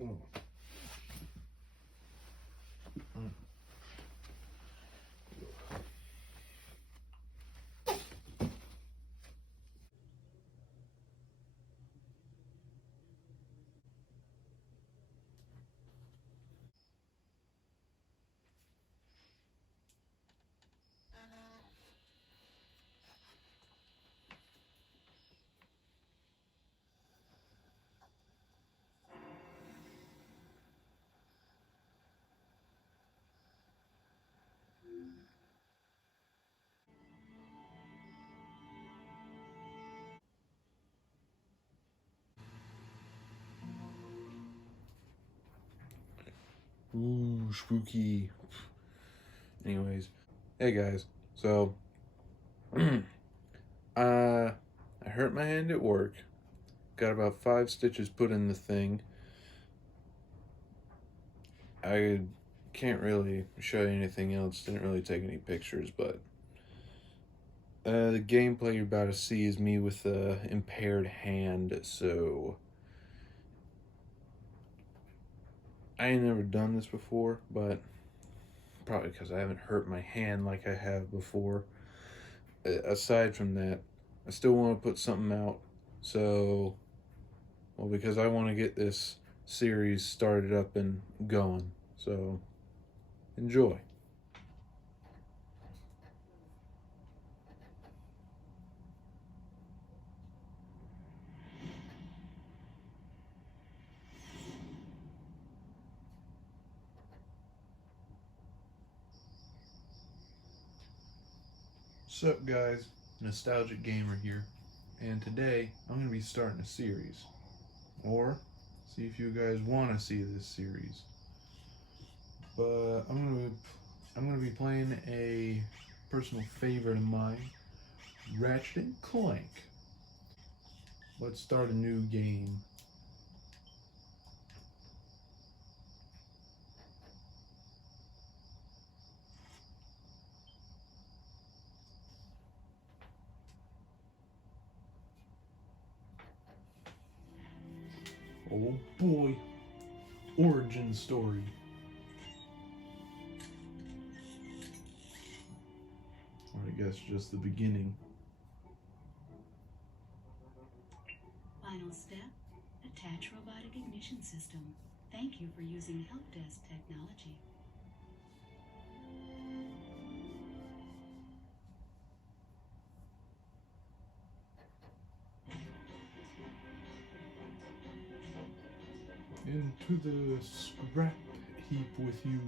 Mm. Ooh, spooky. Anyways, hey guys. So, I hurt my hand at work. Got about 5 stitches put in the thing. I can't really show you anything else. Didn't really take any pictures, but the gameplay you're about to see is me with a impaired hand. So I ain't never done this before, but probably because I haven't hurt my hand like I have before. Aside from that, I still want to put something out. So, well, because I want to get this series started up and going. So, enjoy. Sup guys, Nostalgic Gamer here, and today I'm going to be starting a series, or see if you guys want to see this series. But I'm going to be playing a personal favorite of mine, Ratchet and Clank. Let's start a new game. Oh boy, origin story. Or I guess just the beginning. Final step, attach robotic ignition system. Thank you for using help desk technology. Into the scrap heap with you.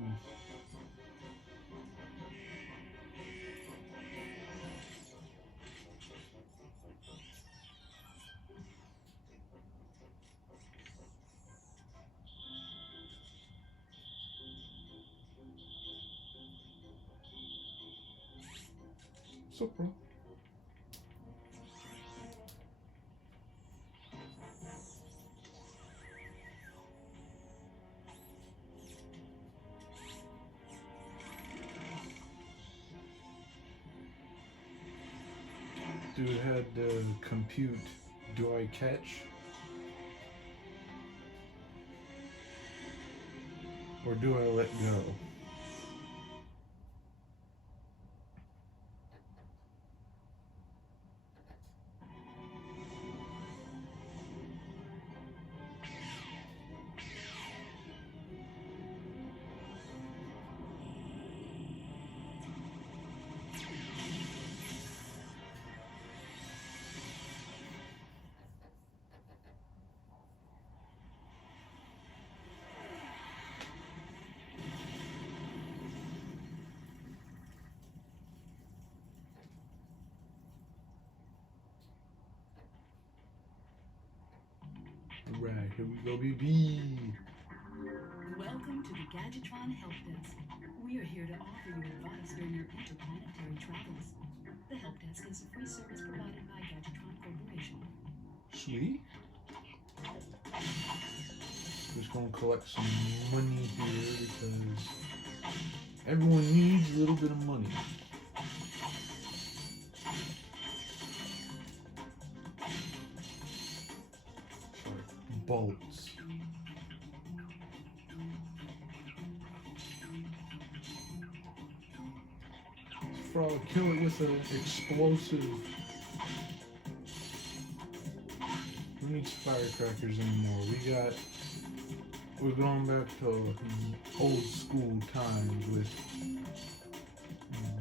So, bro. Dude had to compute. Do I catch? Or do I let go? Alright, here we go, baby. Welcome to the Gadgetron Help Desk. We are here to offer you advice during your interplanetary travels. The Help Desk is a free service provided by Gadgetron Corporation. Sweet. Just gonna collect some money here because everyone needs a little bit of money. Bolts. frog. Kill it with an explosive. Who needs firecrackers anymore? We're going back to old school times with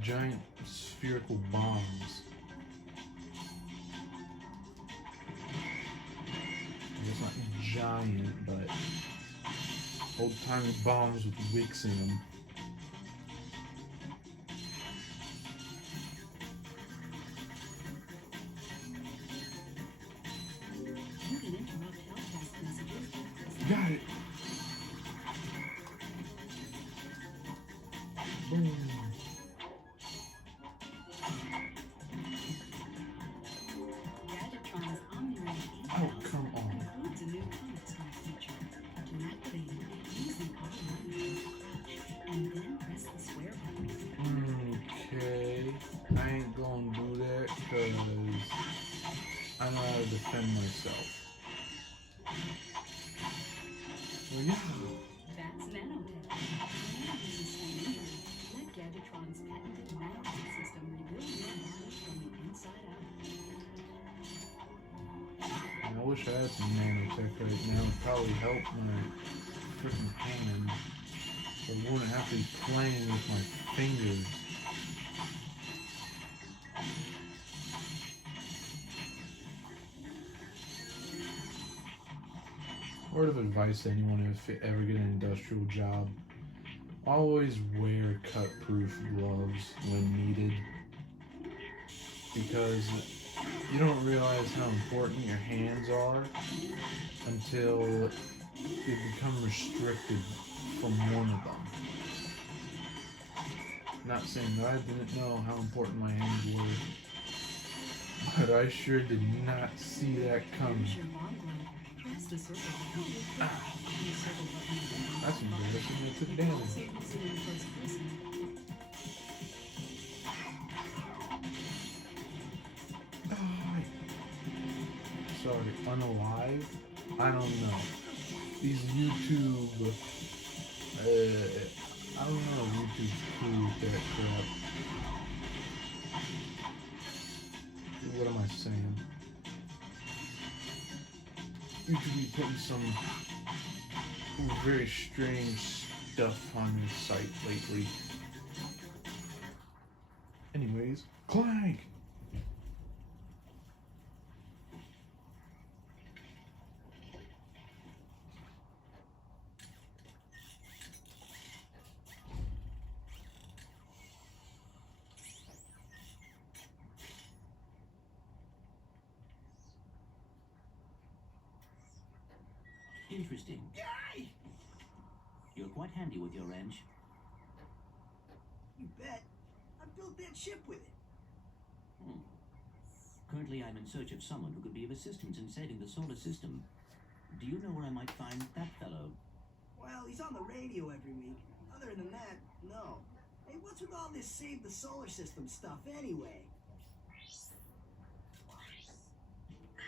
giant spherical bombs. It's not giant, but old-timey bombs with wicks in them. You can interrupt help desk messages by pressing Got it. Boom. Gadgetron's OmniRange Oh, come on. includes a new comic star feature. To activate it, use the R1 to crouch, and then press the square button. Okay. I ain't gonna do that because I know how to defend myself. Well, yeah. That's nanotech. Nanovision scan injury. Let Gadgetron's patented nanotech system rebuild your body from the inside out. I wish I had some nanotech right now. It'd probably help my freaking hand. So I wouldn't have to be playing with my fingers. Word of advice to anyone if you ever get an industrial job, always wear cut-proof gloves when needed, because you don't realize how important your hands are until you become restricted from one of them. Not saying that I didn't know how important my hands were, but I sure did not see that coming. Use your long glove. Press the circle button. The circle button again. That's embarrassing. I took You can damage. also use it in first person. Sorry, unalive? I don't know. These YouTube, I don't know if YouTube's cool with that crap. What am I saying? YouTube be putting some very strange stuff on your site lately. Anyways, Clank! Interesting. You're quite handy with your wrench. You bet. I built that ship with it. Currently, I'm in search of someone who could be of assistance in saving the solar system. Do you know where I might find that fellow? Well, he's on the radio every week. Other than that, no. Hey, what's with all this save the solar system stuff anyway?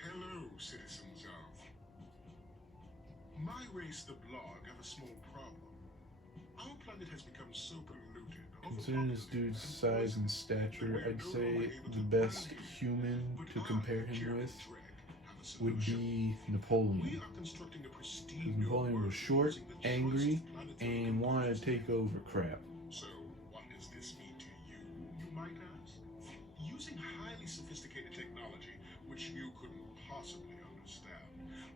Hello, citizens of... My race, the blog, have a small problem. Our planet has become so polluted. Considering this dude's size and stature, I'd say the best human to compare him with would be Napoleon. We are constructing a pristine Because Napoleon was short, angry, and wanted to take over crap. So, what does this mean to you, you might ask? Using highly sophisticated technology, which you couldn't possibly understand,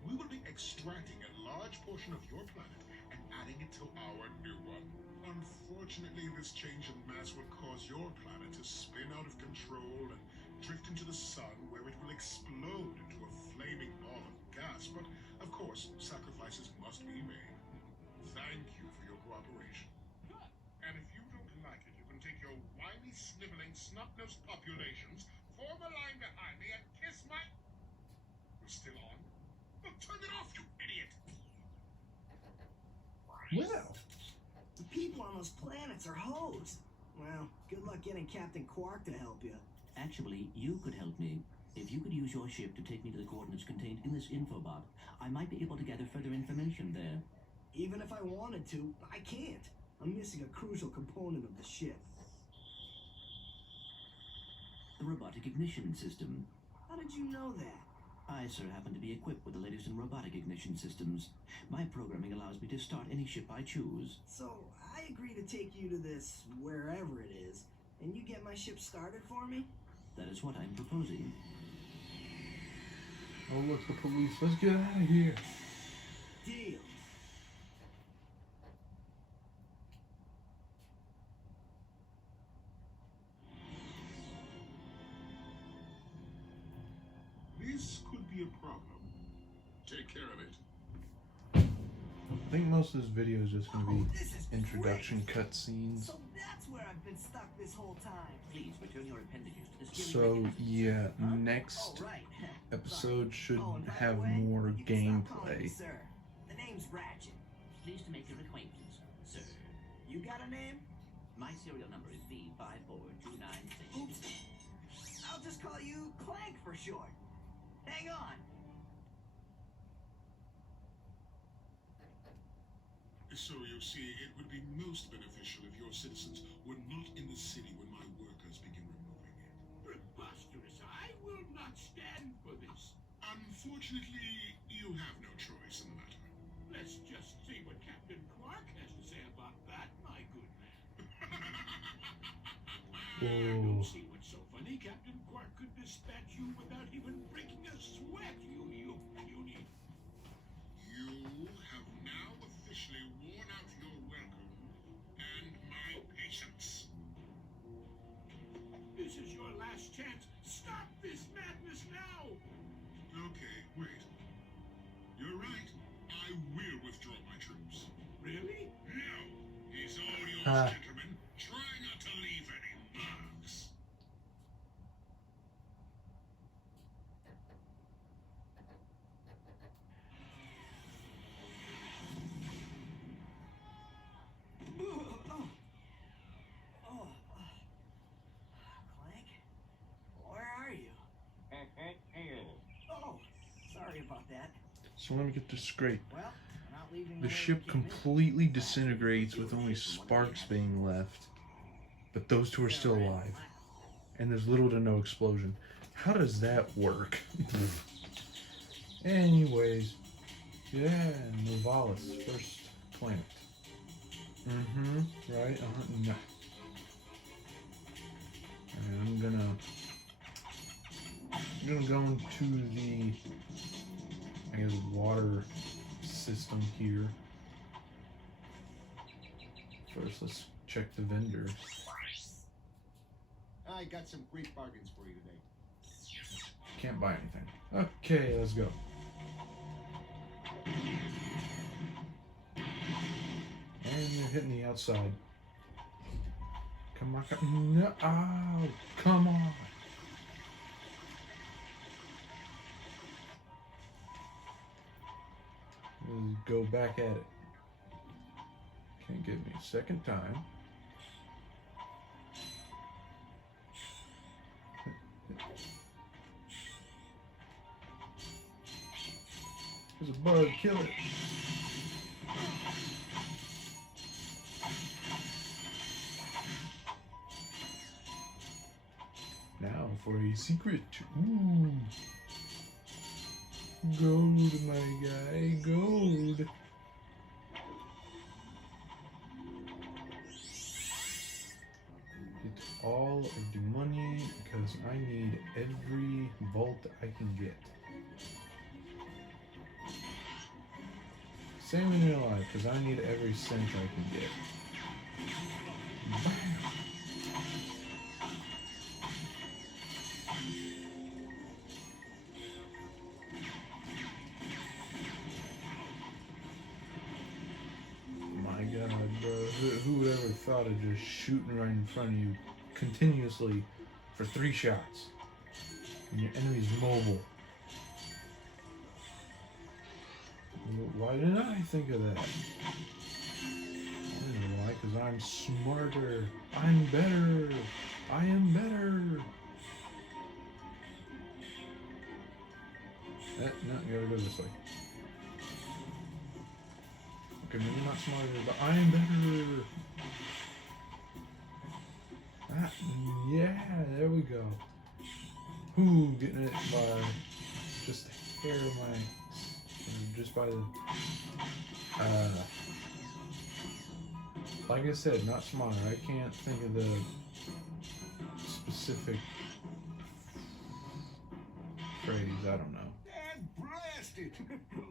we will be extracting a large portion of your planet and adding it to our new one. Unfortunately, this change in mass will cause your planet to spin out of control and drift into the sun, where it will explode into a flaming ball of gas. But, of course, sacrifices must be made. Thank you for your cooperation. And if you don't like it, you can take your whiny, sniveling, snot-nosed populations, form a line behind me, and kiss my... We're still on? Well, turn it off, you idiot! Well, The people on those planets are hosed. Well, good luck getting Captain Quark to help you. Actually, you could help me. If you could use your ship to take me to the coordinates contained in this infobot, I might be able to gather further information there. Even if I wanted to, I can't. I'm missing a crucial component of the ship. the robotic ignition system. How did you know that? I, sir, happen to be equipped with the latest in robotic ignition systems. My programming allows me to start any ship I choose. So, I agree to take you to this wherever it is, and you get my ship started for me? That is what I'm proposing. Oh, look, the police. Let's get out of here. Deal. This could be a problem. Take care of it. I think most of this video is just going to Oh, be this is introduction great. cutscenes. So that's where I've been stuck this whole time. Please return your appendages to the steering So, mechanism. yeah, Huh? next Oh, right. episode should Oh, and by the have way, more you can stop calling me gameplay. sir. The name's Ratchet. Pleased to make your acquaintance, sir. You got a name? My serial number is B54296. Oops. I'll just call you Clank for short. Hang on. So you see, it would be most beneficial if your citizens were not in the city when my workers begin removing it. Preposterous. I will not stand for this. Unfortunately, you have no choice in the matter. Let's just see what Captain Clark has to say about that, my good man. Whoa. Don't see what's so funny. Captain Clark could dispatch you without even breaking a sweat, you puny. You have now officially worn out your welcome and my patience. This is your last chance. Stop this madness now. Okay, wait. You're right. I will withdraw my troops. Really? No, he's all yours, Ah. gentlemen. Try not to leave any marks. Clank? Where are you? Oh, sorry about that. So let me get this straight. Well, I'm not leaving The way ship we came in. completely disintegrates with only sparks being left. But those two are still alive. And there's little to no explosion. How does that work? Anyways. Yeah, Novalis, first planet. Right? No. And I'm gonna go into the, I guess, water system here. First, let's check the vendor. I got some great bargains for you today. Can't buy anything. Okay, let's go. And they're hitting the outside. Come on, no, oh, come on. Let's go back at it. Can't get me a second time. There's a bug, kill it. Now for a secret. Ooh. Gold, my guy, gold. Get all of the money because I need every vault I can get. Same in real life, because I need every cent I can get. Bam. My God, bro. Who ever thought of just shooting right in front of you continuously for 3 shots? And your enemy's mobile. Why didn't I think of that? I don't know why, because I'm smarter. I'm better. I am better. No, you gotta go this way. Okay, maybe not smarter, but I am better. Ah, yeah, there we go. Ooh, getting it by just the hair of my, just by the, like I said, not smarter. I can't think of the specific phrase. I don't know. Dad blasted!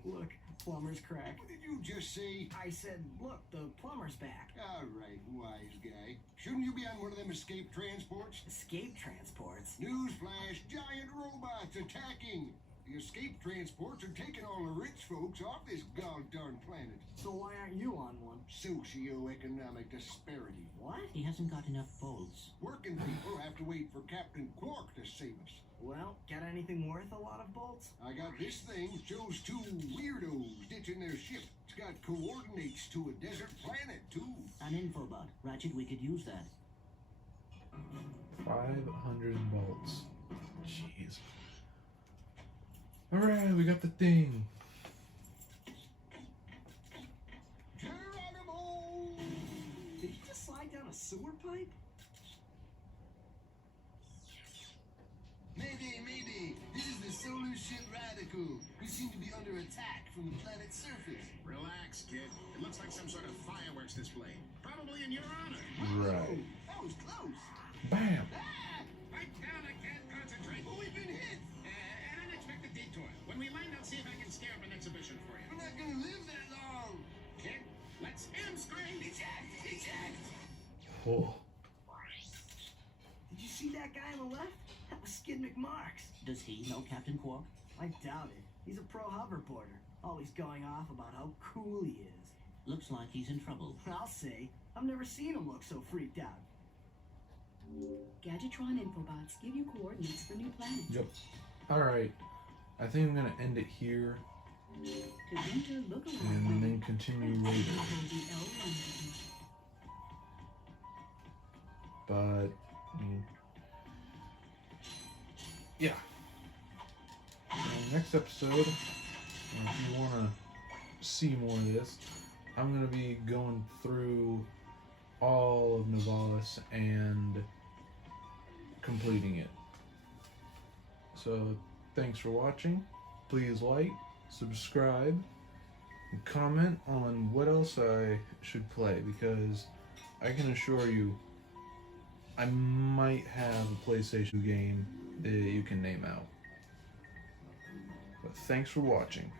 Look, plumber's crack. What did you just say? I said, look, the plumber's back. All right, wise guy. Shouldn't you be on one of them escape transports? Escape transports? Newsflash, giant robots attacking! The escape transports are taking all the rich folks off this god-darn planet. So why aren't you on one? Socioeconomic disparity. What? He hasn't got enough bolts. Working people have to wait for Captain Quark to save us. Well, got anything worth a lot of bolts? I got this thing. Shows two weirdos ditching their ship. It's got coordinates to a desert planet, too. An infobot. Ratchet, we could use that. 500 volts. Jeez. Alright, we got the thing. Geronimo! Did you just slide down a sewer pipe? Mayday! This is the solar ship Radical. We seem to be under attack from the planet's surface. Relax, kid. It looks like some sort of fireworks display. Probably in your honor. Right. That was close. Bam! Right down, I can't concentrate. But we've been hit. An unexpected detour. When we land, I'll see if I can scare up an exhibition for you. We're not gonna live that long. Kid, let's hamstring. Eject! Oh. Did you see that guy on the left? That was Skid McMarks. Does he know Captain Quark? I doubt it. He's a pro hoverboarder. Always going off about how cool he is. Looks like he's in trouble. I'll say. I've never seen him look so freaked out. Gadgetron infobots give you coordinates for new planets. Yep. Alright. I think I'm gonna end it here To enter, look around. and then continue later. Hold the L1 button. But yeah. Next episode, if you want to see more of this, I'm going to be going through all of Novalis and completing it. So thanks for watching. Please like, subscribe, and comment on what else I should play, because I can assure you I might have a PlayStation game that you can name out. But thanks for watching.